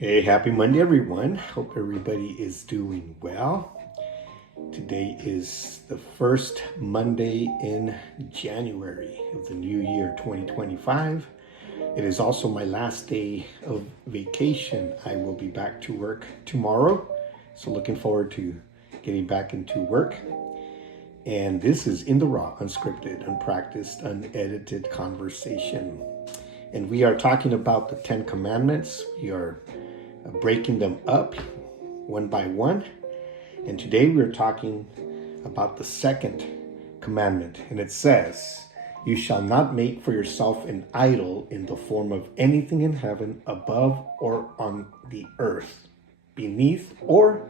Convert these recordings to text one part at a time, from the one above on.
Hey, happy Monday, everyone. Hope everybody is doing well. Today is the first Monday in January of the new year 2025. It is also my last day of vacation. I will be back to work tomorrow. So looking forward to getting back into work. And this is In the Raw, unscripted, unpracticed, unedited conversation. And we are talking about the 10 commandments. We are breaking them up one by one. And today we're talking about the second commandment. And it says, "You shall not make for yourself an idol in the form of anything in heaven, above, or on the earth, beneath, or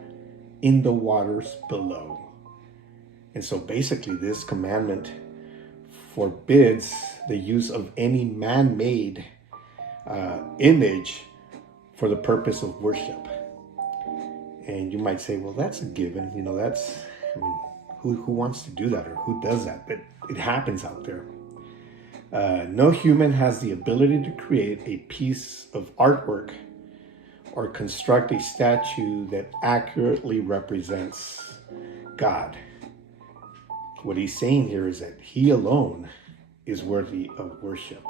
in the waters below." And so basically this commandment forbids the use of any man-made image for the purpose of worship. And you might say, well, that's a given. Who wants to do that, or who does that? But it happens out there. No human has the ability to create a piece of artwork or construct a statue that accurately represents God. What he's saying here is that he alone is worthy of worship,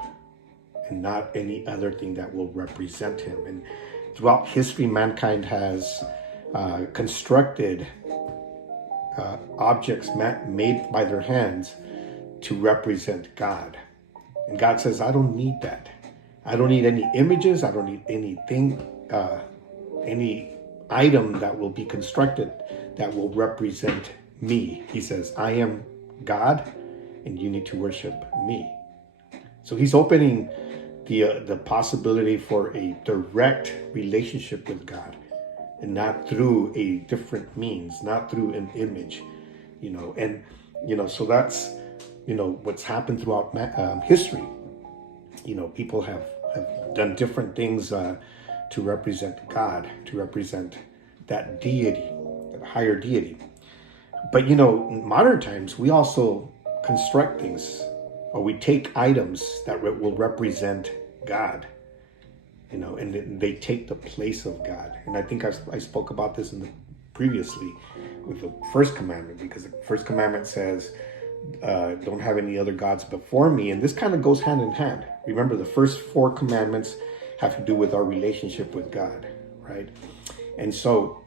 and not any other thing that will represent him. And throughout history, mankind has constructed objects made by their hands to represent God. And God says, I don't need that. I don't need any images. I don't need anything, any item that will be constructed that will represent me. He says, I am God, and you need to worship me. So he's opening the possibility for a direct relationship with God, and not through a different means, not through an image, so that's, what's happened throughout history. People have done different things to represent God, to represent that deity, that higher deity. But, in modern times, we also construct things, or we take items that will represent God, and they take the place of God. And I think I spoke about this previously with the first commandment, because the first commandment says, don't have any other gods before me. And this kind of goes hand in hand. Remember, the first 4 commandments have to do with our relationship with God, right? And so,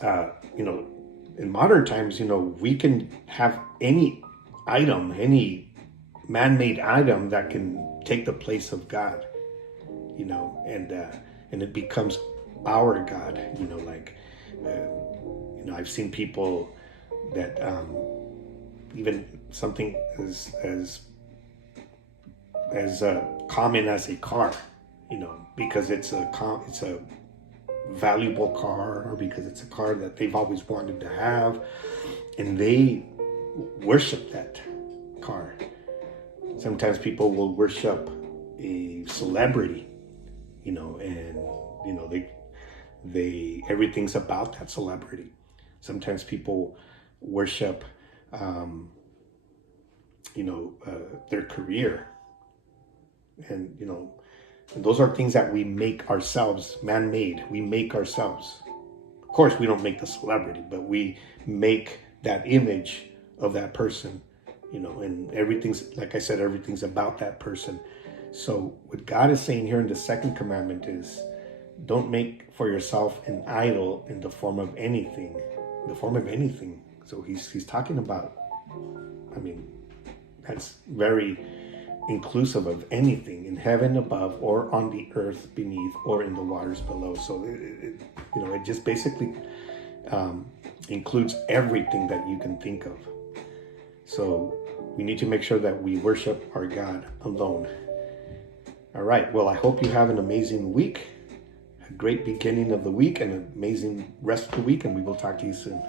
in modern times, we can have any item, any man-made item that can take the place of God, and it becomes our God. I've seen people that even something as common as a car, because it's a valuable car, or because it's a car that they've always wanted to have, and they worship that car. Sometimes people will worship a celebrity, they everything's about that celebrity. Sometimes people worship their career, and those are things that we make ourselves, man-made. We make ourselves. Of course, we don't make the celebrity, but we make that image of that person, and everything's, like I said, everything's about that person. So what God is saying here in the second commandment is, don't make for yourself an idol in the form of anything. So he's talking about, that's very inclusive of anything in heaven above, or on the earth beneath, or in the waters below. So it just basically includes everything that you can think of. So we need to make sure that we worship our God alone. All right. Well, I hope you have an amazing week, a great beginning of the week, and an amazing rest of the week, and we will talk to you soon.